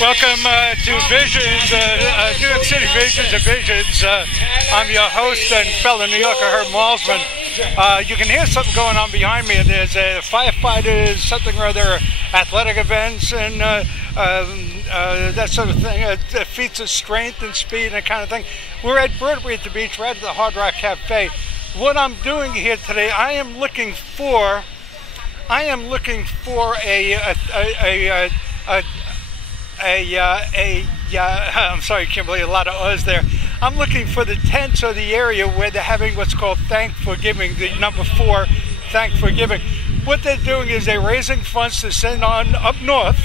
Welcome to Visions, New York City Visions of Visions. I'm your host and fellow New Yorker, Malsman. You can hear something going on behind me. There's firefighters, something or other, athletic events, and that sort of thing. Feats of strength and speed and that kind of thing. We're at Broadway-At-The-Beach, right at the Hard Rock Cafe. What I'm doing here today, I am looking for I'm sorry, Kimberly, a lot of us there. I'm looking for the tents or the area where they're having what's called Thanks4giving, the number 4, Thanks4giving. What they're doing is they're raising funds to send on up north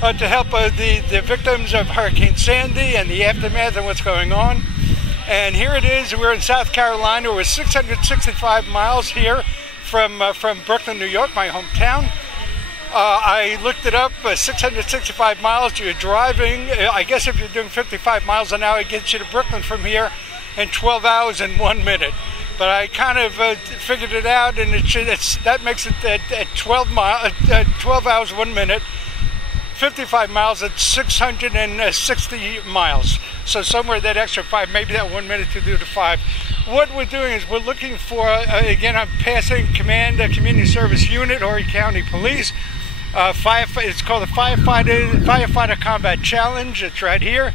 to help the victims of Hurricane Sandy and the aftermath and what's going on. And here it is. We're in South Carolina. We're 665 miles here from Brooklyn, New York, my hometown. I looked it up, 665 miles. You're driving, I guess if you're doing 55 miles an hour, it gets you to Brooklyn from here in 12 hours and 1 minute. But I kind of figured it out, and that makes it at 12 hours, 1 minute, 55 miles at 660 miles. So somewhere that extra 5, maybe that 1 minute to do the 5. What we're doing is we're looking for, again, I'm passing Command Community Service Unit, Horry County Police. It's called the Firefighter Combat Challenge. It's right here.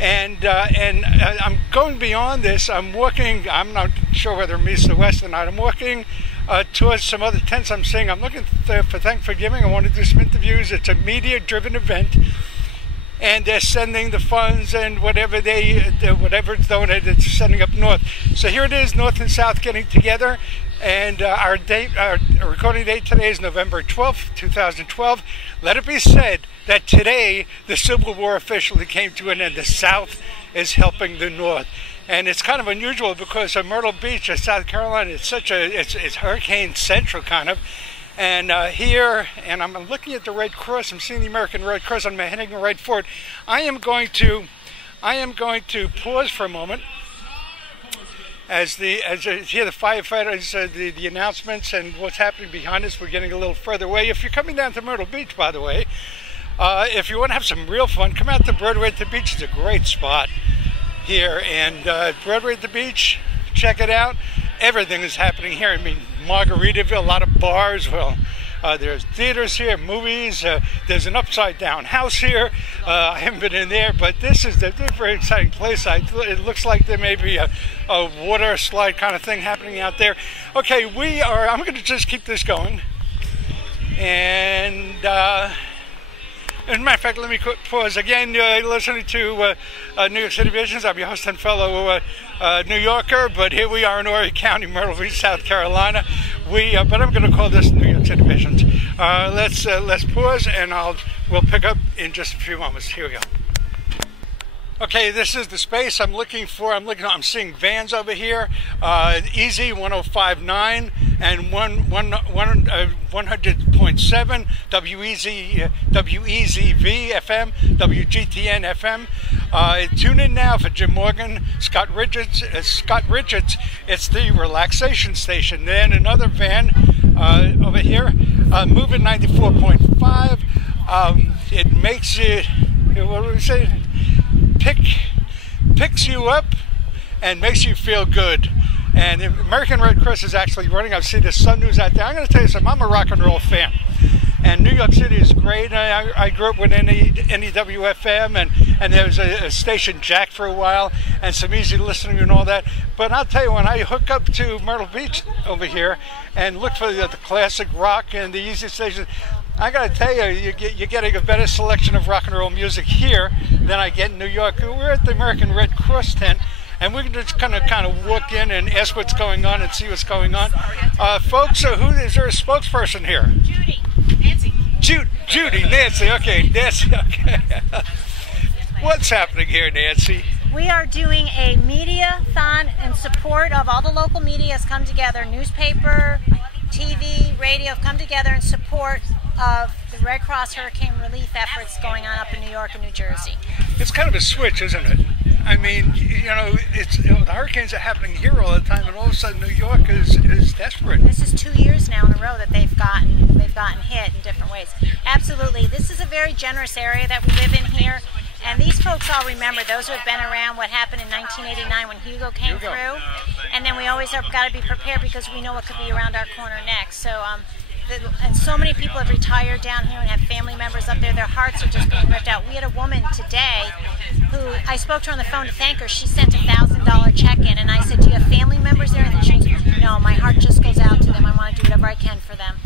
And I'm going beyond this. I'm walking, I'm not sure whether I'm east or west or not. I'm walking towards some other tents I'm seeing. I'm looking for Thanks4giving. I want to do some interviews. It's a media-driven event. And they're sending the funds and whatever's donated, it's sending up north. So here it is, North and South getting together. And our recording date today is November 12th, 2012. Let it be said that today the Civil War officially came to an end. The South is helping the North. And it's kind of unusual because Myrtle Beach, South Carolina, it's hurricane central kind of. And here, and I'm looking at the Red Cross. I'm seeing the American Red Cross. I'm heading right for it. I am going to pause for a moment as you hear the firefighters, the announcements, and what's happening behind us. We're getting a little further away. If you're coming down to Myrtle Beach, by the way, if you want to have some real fun, come out to Broadway-At-The-Beach. It's a great spot here, and Broadway-At-The-Beach. Check it out. Everything is happening here. I mean, Margaritaville, a lot of bars. Well, there's theaters here, movies. There's an upside-down house here. I haven't been in there, but this is a very exciting place. It looks like there may be a water slide kind of thing happening out there. Okay, I'm going to just keep this going. And as a matter of fact, let me pause again. Listening to New York City Visions. I'm your host and fellow New Yorker, but here we are in Horry County, Myrtle Beach, South Carolina. But I'm going to call this New York City Visions. Let's pause, and we'll pick up in just a few moments. Here we go. Okay, this is the space I'm looking for. I'm seeing vans over here. Easy 105.9 and 100.7 WEZV FM, WGTN FM. Tune in now for Jim Morgan, Scott Richards. It's the relaxation station. Then another van over here, moving 94.5. It makes it. What do we say? Picks you up and makes you feel good. And the American Red Cross is actually running. I've seen the Sun News out there. I'm going to tell you something. I'm a rock and roll fan. And New York City is great. I grew up with NEWFM, and there was a station Jack for a while, and some easy listening and all that. But I'll tell you, when I hook up to Myrtle Beach over here and look for the classic rock and the easy stations, I got to tell you, you're getting a better selection of rock and roll music here than I get in New York. We're at the American Red Cross tent, and we can just kind of walk in and ask what's going on and see what's going on. Folks, is there a spokesperson here? Judy, Nancy. Judy, Nancy. Okay, Nancy. Okay. What's happening here, Nancy? We are doing a media-thon in support of all the local media has come together. Newspaper, TV, radio have come together in support of the Red Cross hurricane relief efforts going on up in New York and New Jersey. It's kind of a switch, isn't it? I mean, you know, the hurricanes are happening here all the time, and all of a sudden New York is desperate. This is 2 years now in a row that they've gotten hit in different ways. Absolutely. This is a very generous area that we live in here. And these folks all remember, those who have been around, what happened in 1989 when Hugo came through. And then we always have got to be prepared because we know what could be around our corner next. So, and so many people have retired down here and have family members up there. Their hearts are just being ripped out. We had a woman today who, I spoke to her on the phone to thank her. She sent a $1,000 check in, and I said, do you have family members there? And she said, no, my heart just goes out to them. I want to do whatever I can for them.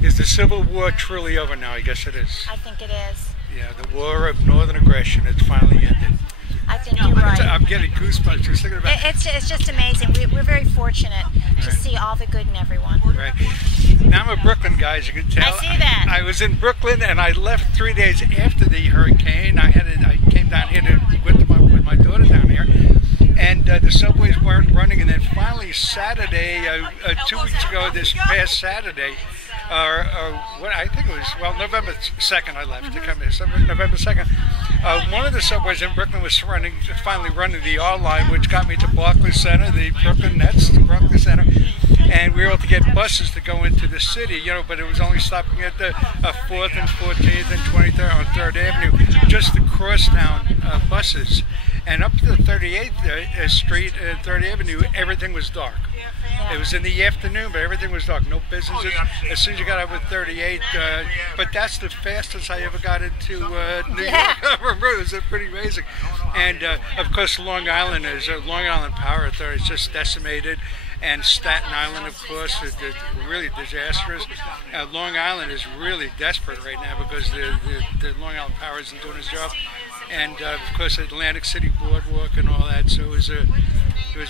Is the Civil War truly over now? I guess it is. I think it is. Yeah, the war of northern aggression, it's finally ended. I think you're right. I'm getting goosebumps just thinking about it. It's just amazing. We're very fortunate to see all the good in everyone. Right. Now I'm a Brooklyn guy, as you can tell. I see that. I was in Brooklyn, and I left 3 days after the hurricane. I came down here with my daughter down here, and the subways weren't running. And then finally Saturday, 2 weeks ago, this past Saturday, or what I think it was, well, November 2nd I left to come here, November 2nd. One of the subways in Brooklyn was finally running the R line, which got me to Barclays Center, the Brooklyn Nets, Barclays Center, and we were able to get buses to go into the city, you know, but it was only stopping at the 4th and 14th and 23rd on 3rd Avenue, just the crosstown buses. And up to the 38th Street and 3rd Avenue, everything was dark. It was in the afternoon, but everything was dark. No businesses. As soon as you got up with 38, but that's the fastest I ever got into New York. It was pretty amazing. And of course, Long Island Power Authority is just decimated, and Staten Island, of course, is really disastrous. Long Island is really desperate right now because the Long Island Power isn't doing its job, and of course, Atlantic City Boardwalk and all that. So it was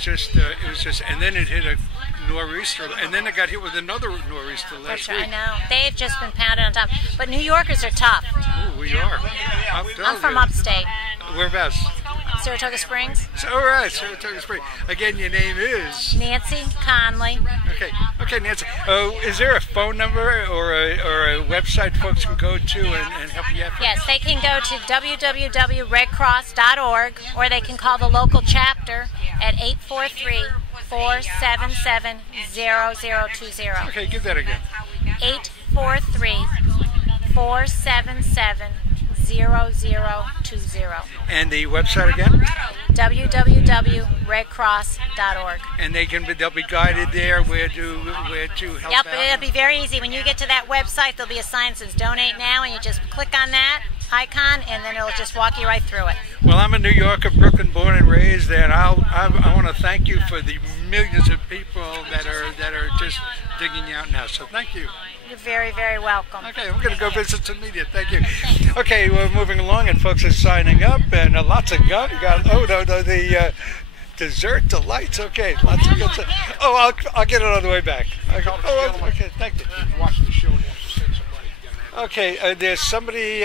just, and then it hit a nor'easter, and then it got hit with another nor'easter last week. I know. They've just been pounded on top. But New Yorkers are tough. Ooh, we are. I'm from upstate. Whereabouts? Saratoga Springs. All right, Saratoga Springs. Again, your name is? Nancy Conley. Okay, Nancy. Is there a phone number or a website folks can go to and help you out? Yes, they can go to www.redcross.org, or they can call the local chapter at 843-477-0020. Okay, give that again. 843-477-0020. And the website again? www.redcross.org. And they'll be guided there where to help out. Yep, it'll be very easy. When you get to that website, there'll be a sign that says Donate Now, and you just click on that icon, and then it'll just walk you right through it. Well, I'm a New Yorker, Brooklyn born and raised, and I want to thank you for the millions of people that are just digging out now. So thank you. You're very, very welcome. Okay, I'm going to go visit some media. Thank you. Okay, we're moving along, and folks are signing up, and lots of the dessert delights. Okay, lots of good stuff. Oh, I'll get it on the way back. Okay, thank you. Watching the show and wants to send some money. Okay, there's somebody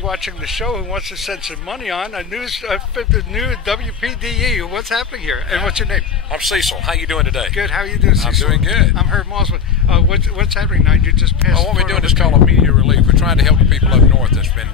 watching the show who wants to send some money on the new WPDE. What's happening here? And what's your name? I'm Cecil. How you doing today? Good. How are you doing, Cecil? I'm doing good. I'm Herb Malsman. What's happening now? You just passed. What we're doing is called immediate relief. We're trying to help the people up north that's been,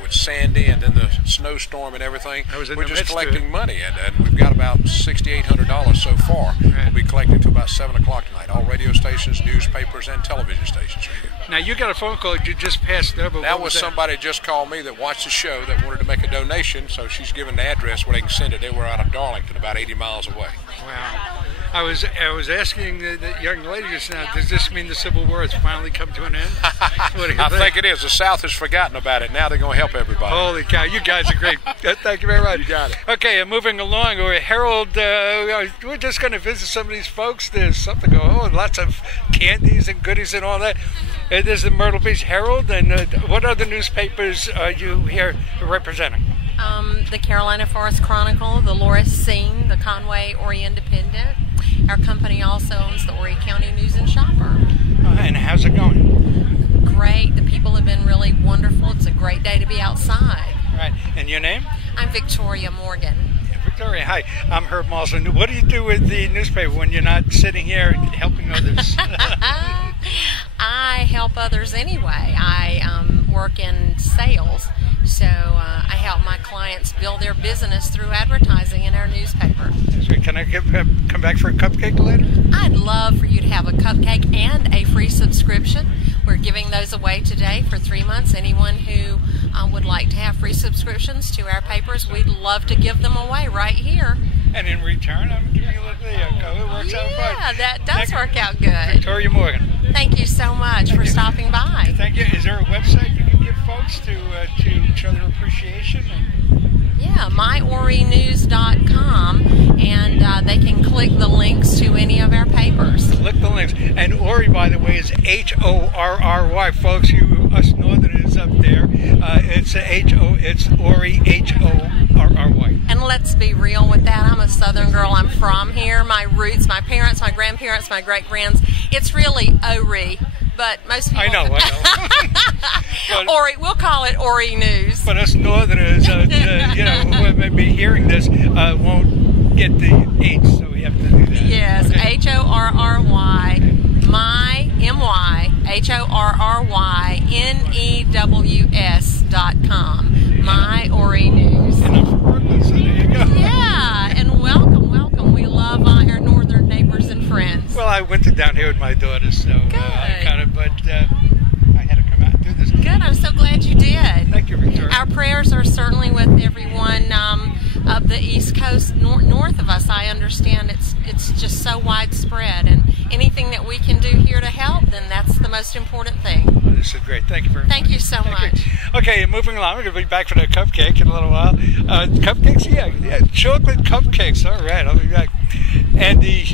with Sandy and then the snowstorm and everything. We're just collecting money, and we've got about $6,800 so far. Right. We'll be collecting until about 7 o'clock tonight. All radio stations, newspapers, and television stations are here. Now, you got a phone call you just passed over. That was somebody just called me that watched the show that wanted to make a donation, so she's given the address where they can send it. They were out of Darlington, about 80 miles away. Wow. I was asking the young lady just now, does this mean the Civil War has finally come to an end? I think it is. The South has forgotten about it. Now they're going to help everybody. Holy cow, you guys are great. Thank you very much. You got it. Okay, moving along. Harold, we're just going to visit some of these folks. There's something going on, lots of candies and goodies and all that. There's the Myrtle Beach Herald, and what other newspapers are you here representing? The Carolina Forest Chronicle, the Loris Scene, the Conway Horry Independent. Our company also owns the Horry County News and Shopper. And how's it going? Great. The people have been really wonderful. It's a great day to be outside. Right. And your name? I'm Victoria Morgan. Victoria, hi. I'm Herb Malsman. What do you do with the newspaper when you're not sitting here helping others? I help others anyway. I work in sales, so I help my clients clients build their business through advertising in our newspaper. So can I come back for a cupcake later? I'd love for you to have a cupcake and a free subscription. We're giving those away today for 3 months. Anyone who would like to have free subscriptions to our papers, we'd love to give them away right here. And in return, I'm giving you a little it works out fine. Yeah, that does work out good. Victoria Morgan. Thank you so much for stopping by. Thank you. Is there a website you can give folks to show their appreciation? Yeah, myorinews.com, and they can click the links to any of our papers. Click the links. And Horry, by the way, is Horry, folks. You us Northerners up there, it's Horry, Horry. And let's be real with that. I'm a Southern girl. I'm from here. My roots, my parents, my grandparents, my great-grands. It's really Horry. But most people... I know. Horry, we'll call it Horry News. But us Northerners, who may be hearing this, won't get the H, so we have to do that. Yes, okay. Horry, HorryNews.com. My Horry News. And I'm from Brooklyn, so there you go. Yeah, and welcome. We love our northern neighbors and friends. Well, I went down here with my daughter, so I had to come out and do this. Good, I'm so glad you did. Thank you, Victoria. Our prayers are certainly with everyone of the East Coast, north of us. I understand it's just so widespread, and anything that we can do here to help, then that's the most important thing. Well, this is great. Thank you very much. Thank you so much. Okay, moving along. We're going to be back for the cupcake in a little while. Cupcakes? Yeah, chocolate cupcakes. All right, I'll be back. And the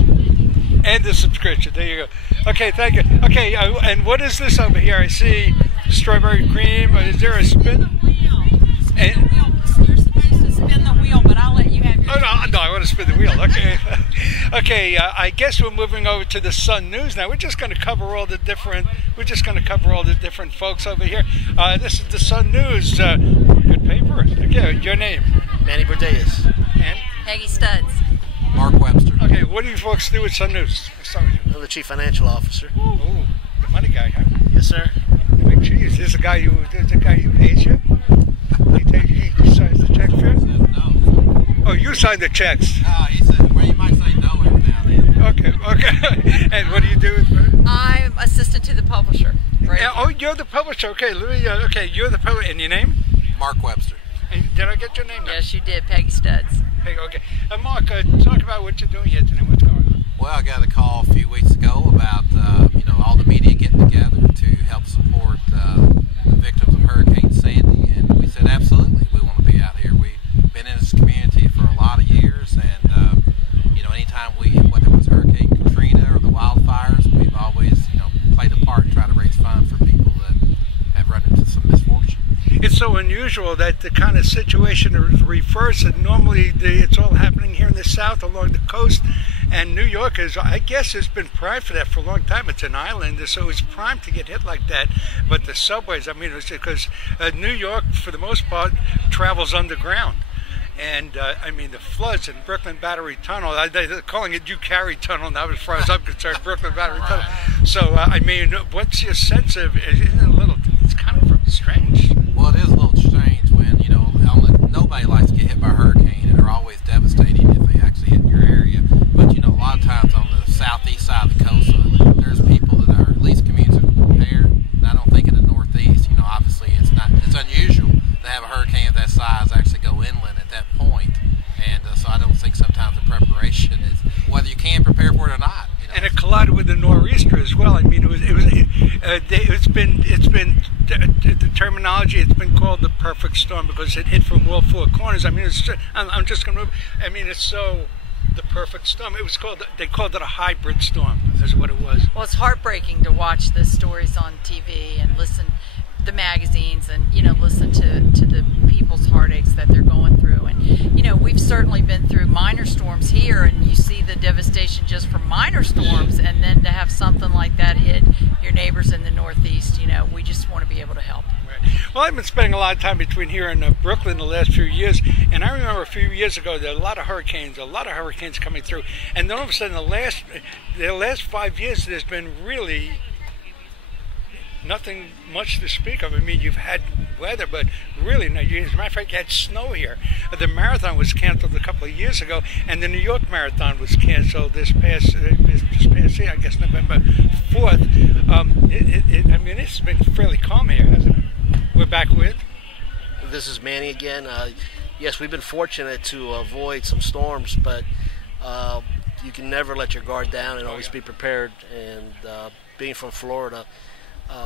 subscription. There you go. Okay, thank you. Okay, and what is this over here? I see strawberry cream. Is there a spin? You're supposed to spin the wheel, but I'll let you have your... Oh, no, I want to spin the wheel. Okay. Okay, I guess we're moving over to the Sun News now. We're just going to cover all the different folks over here. This is the Sun News. Good paper. Okay, your name? Manny Bordeas. And? Peggy Studs. Mark Webster. Okay, what do you folks do with Sun News? I'm the Chief Financial Officer. Oh, the money guy, huh? Yes, sir. Big cheese. This is the guy who pays you? He signs the check for you? No. Oh, you sign the checks? He said, well, you might say no every now and then. Okay. And what do you do? I'm assistant to the publisher. Oh, you're the publisher. Okay, okay, you're the publisher. And your name? Mark Webster. And did I get your name now? Yes, you did. Peggy Studs. Okay. Mark, talk about what you're doing here today. What's going on? Well, I got a call a few weeks ago about all the media getting together to help support the victims of Hurricane Sandy, and we said absolutely we want to be out here. We've been in this community for a lot of years, and anytime whether it was Hurricane Katrina or the wildfires, we've always played a part and tried to raise funds for people that have run into some misfortune. It's so unusual that the kind of situation is reversed, and normally it's all happening here in the South along the coast, and New York I guess has been primed for that for a long time. It's an island, so it's primed to get hit like that. But the subways, it's because New York, for the most part, travels underground. And the floods in Brooklyn Battery Tunnel, they're calling it Carry Tunnel now, as far as I'm concerned, Brooklyn Battery Tunnel. So, what's your sense of, it's kind of strange. Well, it is a little strange when, nobody likes to get hit by a hurricane, and they're always devastating if they actually hit your area. But, a lot of times on the southeast side of the coast, there's people that are, at least communities are prepared. And I don't think in the northeast, obviously it's unusual to have a hurricane of that size actually go inland at that point. And so I don't think sometimes the preparation is whether you can prepare for it or not. And it collided with the nor'easter as well. It's been the terminology. It's been called the perfect storm because it hit from all four corners. I'm just going to move. It's so the perfect storm. They called it a hybrid storm. Is what it was. Well, it's heartbreaking to watch the stories on TV and listen the magazines and listen to the people's heartaches that they're going through. And we've certainly been through minor storms here, and you see the devastation just from minor storms, and then to have something like that hit your neighbors in the Northeast, we just want to be able to help. Right. Well, I've been spending a lot of time between here and Brooklyn the last few years, and I remember a few years ago there were a lot of hurricanes coming through, and then all of a sudden the last 5 years there's been really nothing much to speak of. I mean, you've had weather, but really, no. As a matter of fact, you had snow here. The marathon was canceled a couple of years ago, and the New York Marathon was canceled this past year, I guess November 4th. I mean, it's been fairly calm here, hasn't it? We're back with. This is Manny again. Yes, we've been fortunate to avoid some storms, but you can never let your guard down and always be prepared. And being from Florida,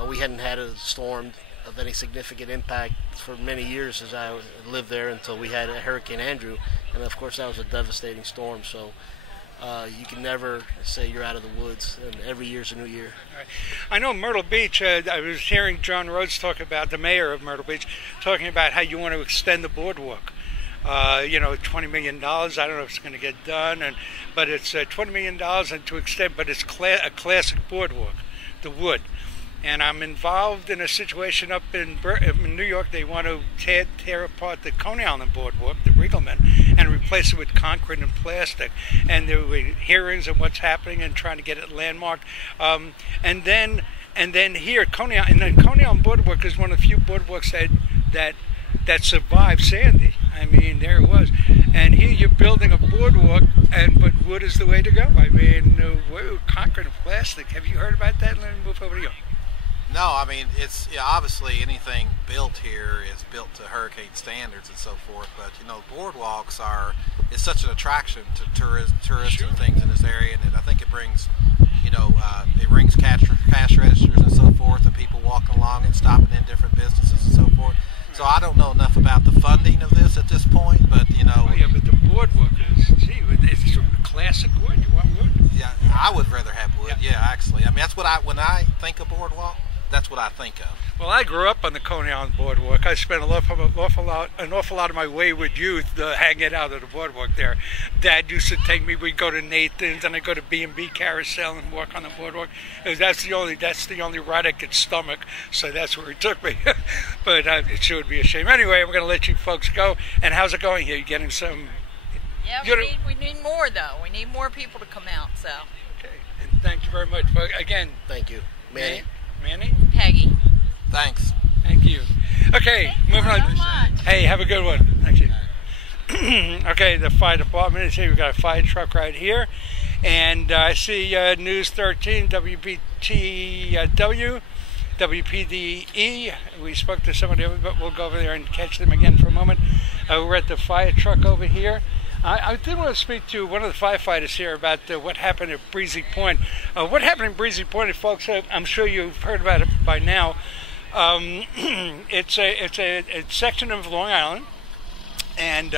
we hadn't had a storm of any significant impact for many years as I lived there until we had Hurricane Andrew, and of course that was a devastating storm. So you can never say you're out of the woods, and every year's a new year. Right. I know Myrtle Beach, I was hearing John Rhodes talk about, the mayor of Myrtle Beach, talking about how you want to extend the boardwalk. $20 million. I don't know if it's going to get done, but it's $20 million and to extend, but it's a classic boardwalk, the wood. And I'm involved in a situation up in New York. They want to tear apart the Coney Island boardwalk, the Riegelman, and replace it with concrete and plastic. And there were hearings on what's happening and trying to get it landmarked. And then here, Coney Island boardwalk is one of the few boardwalks that survived Sandy. I mean, there it was. And here you're building a boardwalk, but wood is the way to go. I mean, concrete and plastic. Have you heard about that? Let me move over to you. No, I mean, it's obviously anything built here is built to hurricane standards and so forth. But boardwalks it's such an attraction to tourists Sure. and things in this area, and I think it brings, it rings cash registers and so forth, and people walking along and stopping in different businesses and so forth. So I don't know enough about the funding of this at this point, but Oh yeah, but the boardwalk is, it's classic wood. You want wood? Yeah, I would rather have wood. Yeah, actually, I mean that's what when I think of boardwalk, that's what I think of. Well, I grew up on the Coney Island boardwalk. I spent an awful lot of my wayward youth hanging out at the boardwalk there. Dad used to take me. We'd go to Nathan's, and I'd go to B&B Carousel and walk on the boardwalk. That's the only ride I could stomach, so that's where he took me. But it sure would be a shame. Anyway, I'm going to let you folks go. And how's it going here? You getting some? Yeah, we need more though. We need more people to come out. So. Okay, and thank you very much. Again, thank you, Manny. Manny? Peggy. Thanks. Thank you. Okay, moving on. So much. Hey, have a good one. Thank you. Okay, the fire department is here. We've got a fire truck right here. And I see News 13, WBTW, WPDE. We spoke to somebody, but we'll go over there and catch them again for a moment. We're at the fire truck over here. I did want to speak to one of the firefighters here about what happened at Breezy Point. What happened in Breezy Point, folks, I'm sure you've heard about it by now. It's a section of Long Island, and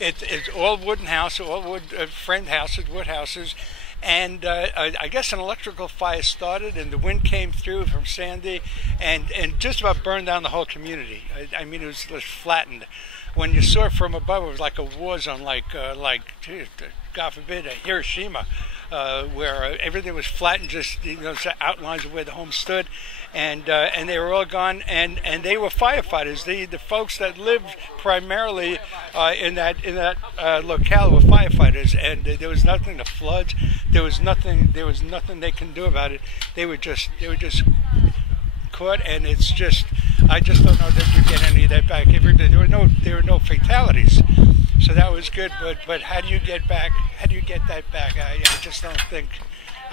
it's all wooden house, all wood frame houses, wood houses. And I guess an electrical fire started, and the wind came through from Sandy, and just about burned down the whole community. I mean, it was just flattened. When you saw it from above, it was like a war zone, like God forbid, Hiroshima, where everything was flattened, just outlines of where the home stood, and they were all gone, and they were firefighters. The folks that lived primarily in that locale were firefighters, and there was nothing. The floods, there was nothing they can do about it. They were just caught, and it's just. I just don't know that you get any of that back. There were no fatalities, so that was good. But how do you get back? How do you get that back? I just don't think.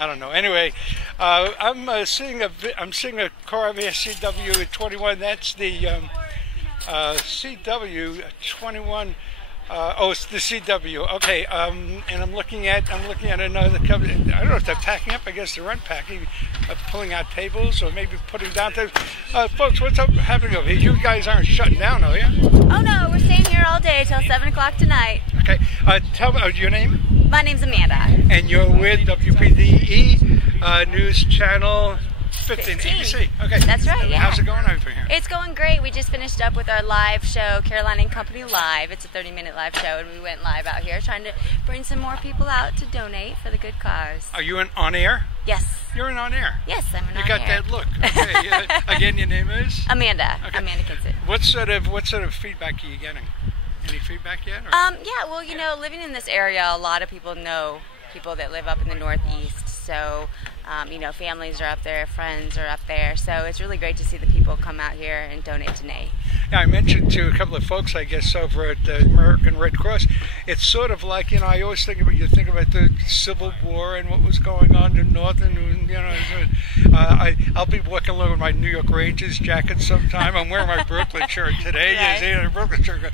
I don't know. Anyway, I'm seeing a car over here, CW21. That's the CW21. It's the CW. Okay. And I'm looking at another company. I don't know if they're packing up. I guess they're unpacking, pulling out tables, or maybe putting down tables. Folks, what's happening over here? You guys aren't shutting down, are you? Oh no, we're staying here all day till 7 o'clock tonight. Okay. Tell me your name. My name's Amanda. And you're with WPDE News Channel 15 ABC. Okay. That's right, yeah. How's it going over here? It's going great. We just finished up with our live show, Caroline and Company Live. It's a 30-minute live show, and we went live out here trying to bring some more people out to donate for the good cause. Are you on air? Yes. You're on air? Yes, I'm on air. You got that look. Okay. Again, your name is? Amanda. Okay. Amanda Kinsit. What sort of feedback are you getting? Any feedback yet? Or? Yeah, well, living in this area, a lot of people know people that live up in the Northeast. So, families are up there, friends are up there. So it's really great to see the people come out here and donate to Nate. Yeah, I mentioned to a couple of folks, I guess, over at the American Red Cross, it's sort of like, I always think about the Civil War and what was going on in North, and I'll be walking along with my New York Rangers jacket sometime. I'm wearing my Brooklyn shirt today. Right. Brooklyn shirt.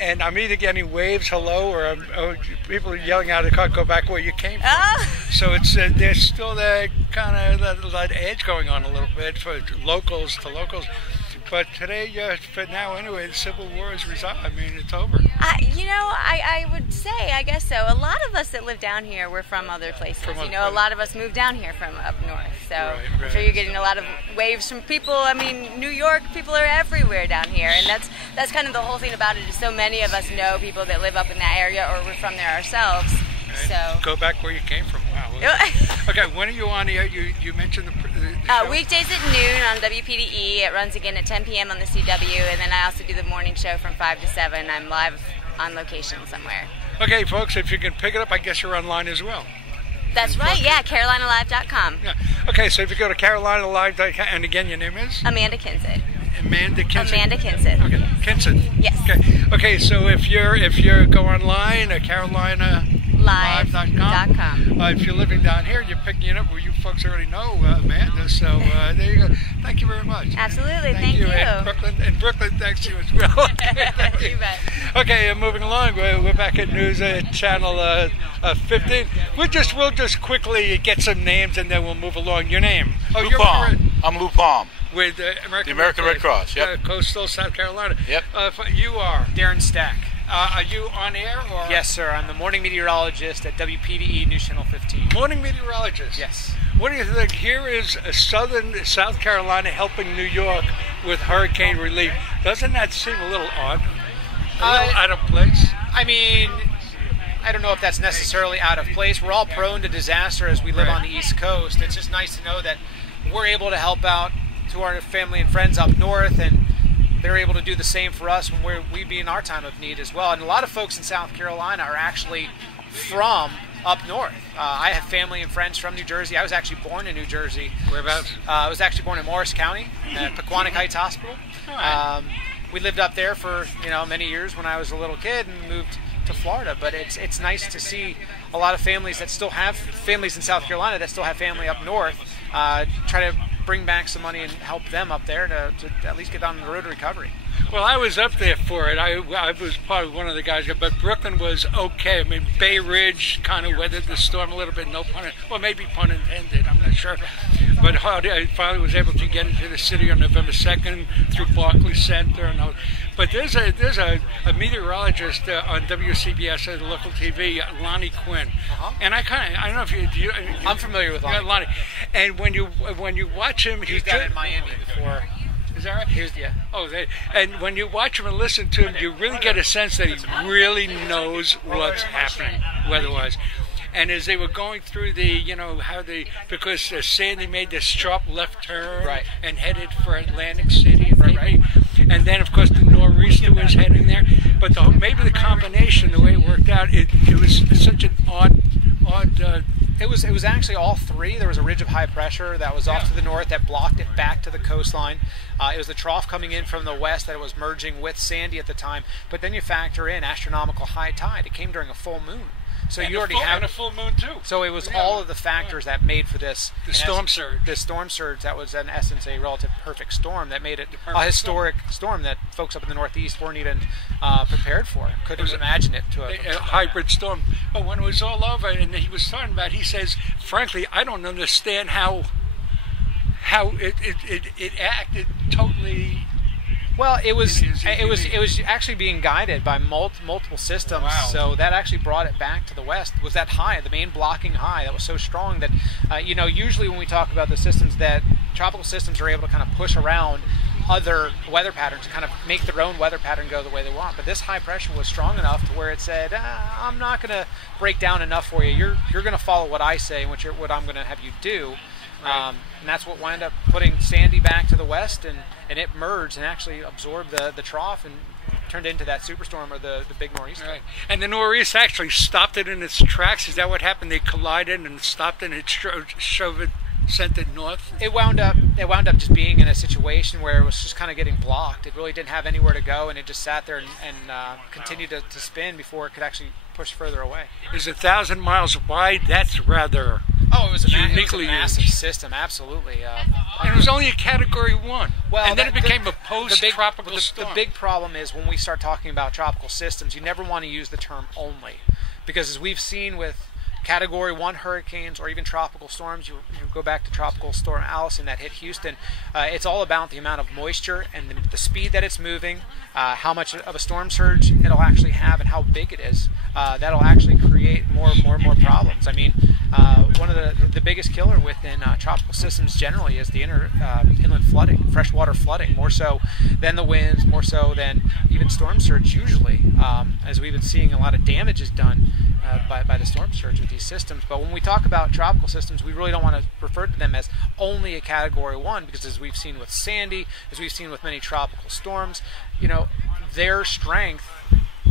And I'm either getting waves, hello, or people are yelling out of the car, go back where you came from. Oh. So there's still that kind of that edge going on a little bit for locals to locals. But today, for now anyway, the Civil War is resolved. I mean, it's over. I would say, I guess so. A lot of us that live down here, we're from other places. A lot of us moved down here from up north. So I'm sure you're getting a lot of waves from people. I mean, New York, people are everywhere down here. And that's kind of the whole thing about it, is so many of us know people that live up in that area, or we're from there ourselves. Right. So go back where you came from. Wow. Okay, when are you on here? You mentioned the show? Weekdays at noon on WPDE. It runs again at 10 p.m. on the CW, and then I also do the morning show from 5 to 7. I'm live on location somewhere. Okay, folks, if you can pick it up, I guess you're online as well. That's right, yeah, CarolinaLive.com. Yeah. Okay, so if you go to CarolinaLive.com, and again, your name is? Amanda Kinsett. Amanda Kinsett. Amanda Kinsett. Okay, Kinsett. Yes. Okay, so if you go online at CarolinaLive.com. If you're living down here, you're picking it up. Well, you folks already know Amanda, so there you go. Thank you very much. Absolutely, thank you. And Brooklyn, thanks to you as well. You bet. Okay, moving along. We're back at News Channel 15. We'll just quickly get some names and then we'll move along. Your name? Lou Palm. I'm Lou Palm. With the American Red Cross. Yep. Coastal South Carolina. Yep. You are? Darren Stack. Are you on air? Or? Yes, sir. I'm the morning meteorologist at WPDE News Channel 15. Morning meteorologist? Yes. What do you think? Here is southern South Carolina helping New York with hurricane relief. Doesn't that seem a little odd? A little out of place? I mean, I don't know if that's necessarily out of place. We're all prone to disaster as we live on the East Coast. It's just nice to know that we're able to help out to our family and friends up north, and they're able to do the same for us when we be in our time of need as well. And a lot of folks in South Carolina are actually from up north. I have family and friends from New Jersey. I was actually born in New Jersey. Whereabouts? I was actually born in Morris County at Pequannock Heights Hospital. Right. We lived up there for many years when I was a little kid and moved to Florida. But it's nice to see a lot of families that still have families in South Carolina that still have family up north try to bring back some money and help them up there to at least get on the road to recovery. Well, I was up there for it. I was probably one of the guys, but Brooklyn was okay. I mean, Bay Ridge kind of weathered the storm a little bit, maybe pun intended, I'm not sure. But I finally was able to get into the city on November 2nd through Barclays Center. But there's a meteorologist on WCBS, the local TV, Lonnie Quinn. And I don't know if you I'm familiar with Lonnie. And when you watch him, he's done in Miami before. Is that right? Oh, and when you watch him and listen to him, you really get a sense that he really knows what's happening weather-wise. And as they were going through because Sandy made this sharp left turn and headed for Atlantic City, and then of course the nor'easter was heading there. But maybe the combination, the way it worked out, it was such an odd. It was actually all three. There was a ridge of high pressure that was off to the north that blocked it back to the coastline. It was the trough coming in from the west that was merging with Sandy at the time. But then you factor in astronomical high tide. It came during a full moon. So you already had a full moon too. So it was all of the factors that made for this storm surge. The storm surge that was in essence a relative perfect storm that made it a historic storm that folks up in the Northeast weren't even prepared for. Couldn't imagine it to a hybrid storm. But when it was all over, and he was talking about, he says, frankly, I don't understand how it acted totally. Well, it was actually being guided by multiple systems. Wow. So that actually brought it back to the west. Was that high, the main blocking high that was so strong that usually when we talk about the systems, that tropical systems are able to kind of push around other weather patterns to kind of make their own weather pattern go the way they want. But this high pressure was strong enough to where it said, I'm not going to break down enough for you. You're going to follow what I say, what I'm going to have you do. Right. And that's what wound up putting Sandy back to the west, and it merged and actually absorbed the trough and turned into that superstorm or the big nor'easter. Right. And the nor'east actually stopped it in its tracks. Is that what happened? They collided and stopped it and it sent it north? It wound up just being in a situation where it was just kind of getting blocked. It really didn't have anywhere to go, and it just sat there and continued to spin before it could actually push further away. Is 1,000 miles wide? That's rather it was a uniquely massive system, absolutely. And it was only a Category 1. Well, and then it became a post-tropical storm. The big problem is when we start talking about tropical systems, you never want to use the term only. Because as we've seen with Category 1 hurricanes or even tropical storms, you go back to Tropical Storm Allison that hit Houston, it's all about the amount of moisture and the speed that it's moving, how much of a storm surge it'll actually have and how big it is. That'll actually create more and more problems. I mean, one of the biggest killer within tropical systems generally is the inland flooding, freshwater flooding, more so than the winds, more so than even storm surge usually, as we've been seeing a lot of damage is done by the storm surge with these systems. But when we talk about tropical systems, we really don't want to refer to them as only a Category 1, because as we've seen with Sandy, as we've seen with many tropical storms, their strength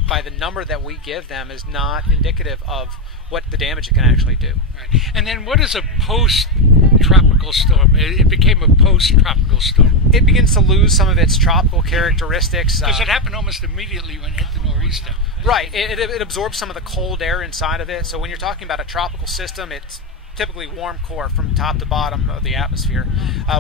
by the number that we give them is not indicative of what the damage it can actually do. Right. And then what is a post-tropical storm? It became a post-tropical storm. It begins to lose some of its tropical characteristics. Because it happened almost immediately when it hit the nor'easter. Right. It absorbs some of the cold air inside of it. So when you're talking about a tropical system, it's typically warm core from top to bottom of the atmosphere.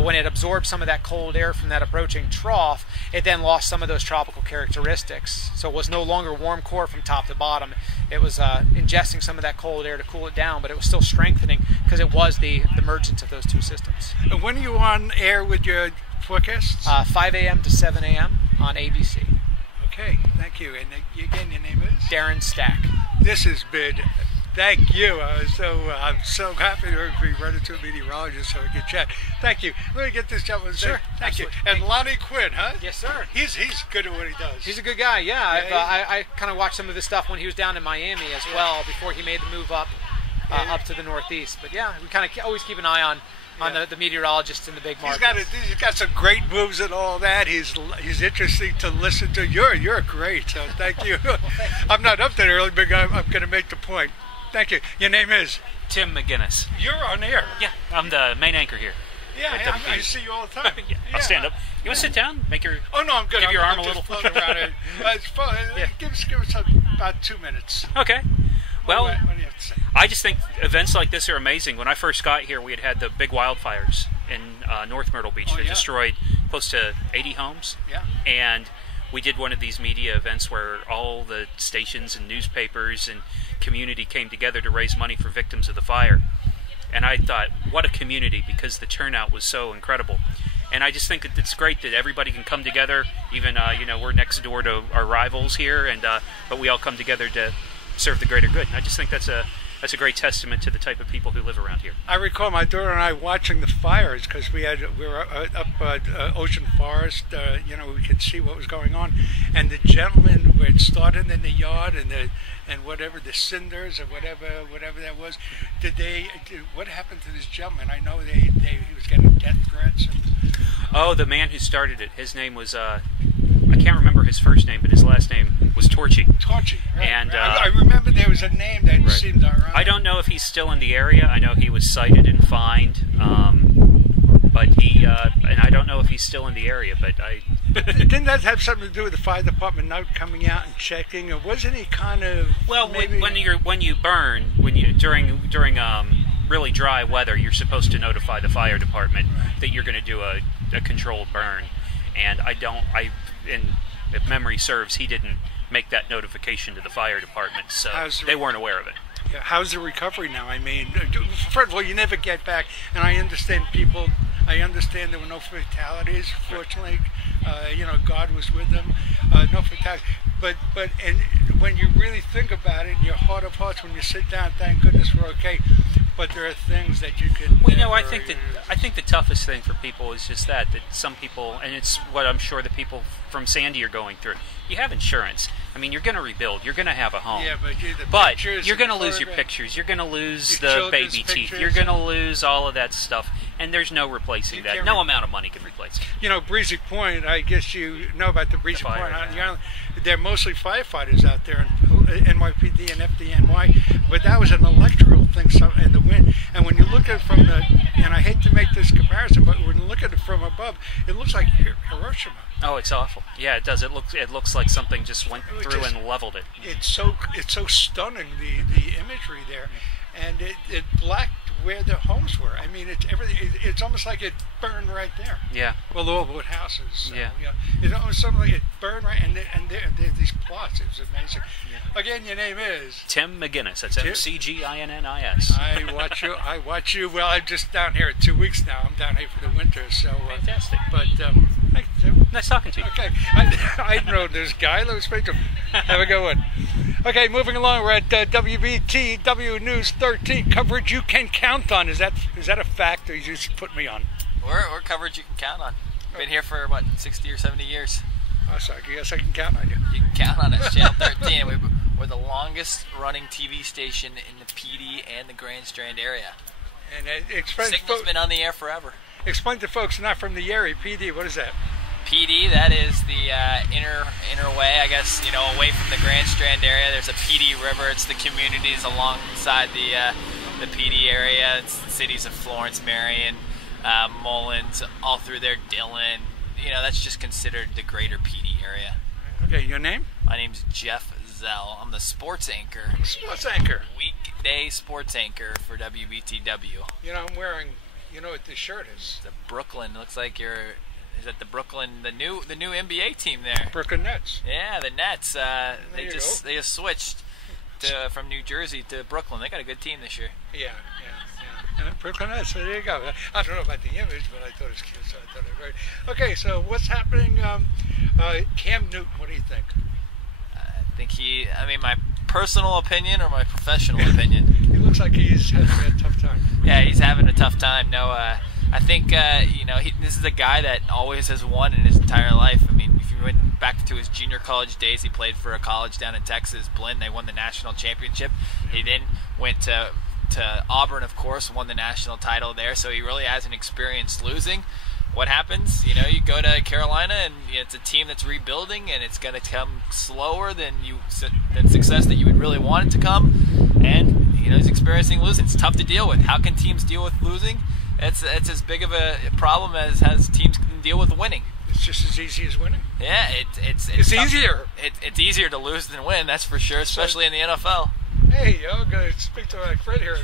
When it absorbed some of that cold air from that approaching trough, it then lost some of those tropical characteristics. So it was no longer warm core from top to bottom. It was ingesting some of that cold air to cool it down, but it was still strengthening because it was the emergence of those two systems. And when are you on air with your forecasts? 5 a.m. to 7 a.m. on ABC. Okay, thank you. And again, your name is? Darren Stack. This has been... Thank you. I'm so happy to be running to a meteorologist so we can chat. Thank you. Let me get this gentleman. Sure. Thank absolutely. you. And Lonnie Quinn, huh? Yes, sir. He's good at what he does. He's a good guy. Yeah. I kind of watched some of his stuff when he was down in Miami as well before he made the move up to the Northeast. But yeah, we kind of always keep an eye on the meteorologists in the big markets. He's got some great moves and all that. He's interesting to listen to. You're great. So thank you. I'm not up that early, but I'm going to make the point. Thank you. Your name is? Tim McGinnis. You're on air. Yeah, I'm the main anchor here. Yeah, I see you all the time. I'll stand up. You want to sit down? Make your no, I'm good. Give your arm a little. Around it's fun. Yeah. Give us about 2 minutes. Okay. Well, what do you have to say? I just think events like this are amazing. When I first got here, we had the big wildfires in North Myrtle Beach that destroyed close to 80 homes. Yeah. And we did one of these media events where all the stations and newspapers and community came together to raise money for victims of the fire. And I thought, what a community, because the turnout was so incredible. And I just think that it's great that everybody can come together. Even we're next door to our rivals here, but we all come together to serve the greater good. And I just think that's a great testament to the type of people who live around here. I recall my daughter and I watching the fires because we were up Ocean Forest. We could see what was going on, and the gentleman where it started in the yard and whatever the cinders or whatever that was. What happened to this gentleman? I know he was getting death threats. The man who started it. His name was I can't remember his first name, but his last name was Torchy. Torchy, right. And I remember there was a name that seemed ironic. I don't know if he's still in the area. I know he was cited and fined, but and I don't know if he's still in the area. But didn't that have something to do with the fire department not coming out and checking, or wasn't he kind of? Well, when you burn, during really dry weather, you're supposed to notify the fire department that you're going to do a controlled burn, and if memory serves, he didn't make that notification to the fire department, so they weren't aware of it. Yeah, how's the recovery now? I mean, first of all, you never get back, and I understand there were no fatalities, fortunately. God was with them. No fatalities. But when you really think about it, in your heart of hearts, when you sit down, thank goodness we're okay. But there are things that you can. I think the toughest thing for people is just that some people, and it's what I'm sure the people from Sandy are going through. You have insurance. I mean, you're going to rebuild. You're going to have a home. Yeah, but you're going to lose your pictures. You're going to lose the baby teeth. You're going to lose all of that stuff. and there's no replacing that. No amount of money can replace it. You know, Breezy Point, I guess you know about the Breezy Point on the island. They're mostly firefighters out there, NYPD and FDNY, but that was an electrical thing in the wind. And when you look at it from the, and I hate to make this comparison, but when you look at it from above, it looks like Hiroshima. Oh, it's awful. Yeah, it does. It looks like something just went through and leveled it. It's so stunning, the imagery there, and it blacked where the homes were. I mean, it's everything. It's almost like it burned right there. Yeah. Well, all wood houses. So, yeah. It's almost something like it burned right, and there these plots. It was amazing. Yeah. Again, your name is Tim McGinnis. That's McGinnis. I watch you. Well, I'm just down here 2 weeks now. I'm down here for the winter. So fantastic. But thanks, Tim. Nice talking to you. Okay. I know this guy. Let me speak to him. Have a good one. Okay, moving along. We're at WBTW News 13. Coverage you can count on. Is that a fact, or you just put me on? We're coverage you can count on. Been here for what, 60 or 70 years. Oh, sorry. I guess I can count on you. You can count on us. Channel 13. We're the longest running TV station in the PD and the Grand Strand area. And Signal's been on the air forever. Explain to folks not from the area. PD, what is that? PD, that is the inner way, I guess, away from the Grand Strand area. There's a PD River. It's the communities alongside the PD area. It's the cities of Florence, Marion, Mullins, all through there, Dillon. That's just considered the greater PD area. Okay, your name? My name's Jeff Zell. I'm the sports anchor. Sports anchor. Weekday sports anchor for WBTW. I'm wearing, what this shirt is. It's a Brooklyn. It looks like you're... Is that the Brooklyn, the new NBA team there? Brooklyn Nets. Yeah, the Nets. They just switched from New Jersey to Brooklyn. They got a good team this year. Yeah. Brooklyn Nets. So there you go. I don't know about the image, but I thought it was cute, so I thought it was right. Okay, so what's happening? Cam Newton. What do you think? I think my personal opinion or my professional opinion. He looks like he's having a tough time. Yeah, he's having a tough time. No. I think, this is a guy that always has won in his entire life. I mean, if you went back to his junior college days, he played for a college down in Texas, Blinn. They won the national championship. He then went to Auburn, of course, won the national title there. So he really hasn't experienced losing. What happens? You go to Carolina, and it's a team that's rebuilding, and it's going to come slower than success that you would really want it to come. And, he's experiencing losing. It's tough to deal with. How can teams deal with losing? It's as big of a problem as teams can deal with winning. It's just as easy as winning. Yeah, it's easier. It's easier to lose than win, that's for sure, especially in the NFL. Hey, I'm going to speak to my friend here.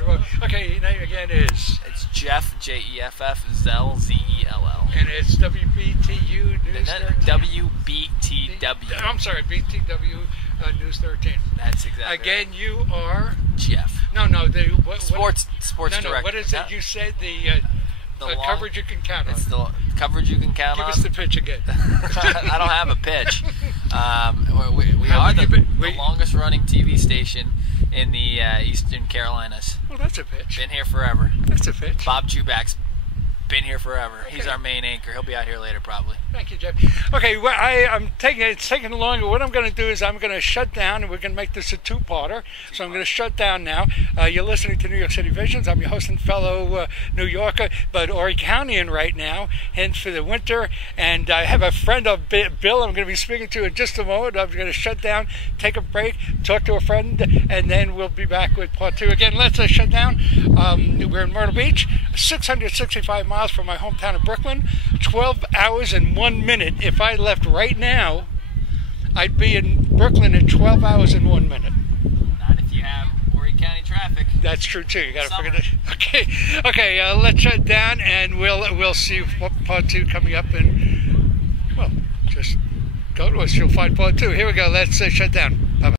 Okay, your name again is? It's Jeff, Jeff, Zell, Zell. And it's WBTU News 13? WBTW. I'm sorry, BTW News 13. That's exactly Again, right. You are? Jeff. No, sports director. No, what is it? You said the coverage you can count on. It's the coverage you can count on. Give us the pitch again. I don't have a pitch. We are the longest running TV station in the Eastern Carolinas. Well, that's a pitch. Been here forever. That's a pitch. Bob Jubak's been here forever. Okay. He's our main anchor. He'll be out here later probably. Thank you, Jeff. Okay, well, it's taking longer. What I'm going to do is I'm going to shut down, and we're going to make this a two-parter. So I'm going to shut down now. You're listening to New York City Visions. I'm your host and fellow New Yorker, but Horry Countyan right now, hence for the winter. And I have a friend of Bill I'm going to be speaking to in just a moment. I'm going to shut down, take a break, talk to a friend, and then we'll be back with part two. Again, let's shut down. We're in Myrtle Beach, 665 miles from my hometown of Brooklyn, 12 hours and 1 minute. If I left right now, I'd be in Brooklyn in 12 hours and 1 minute. Not if you have Horry County traffic. That's true too. You got to figure that. Okay. Let's shut down, and we'll see part two coming up. And well, just go to us. You'll find part two. Here we go. Let's shut down.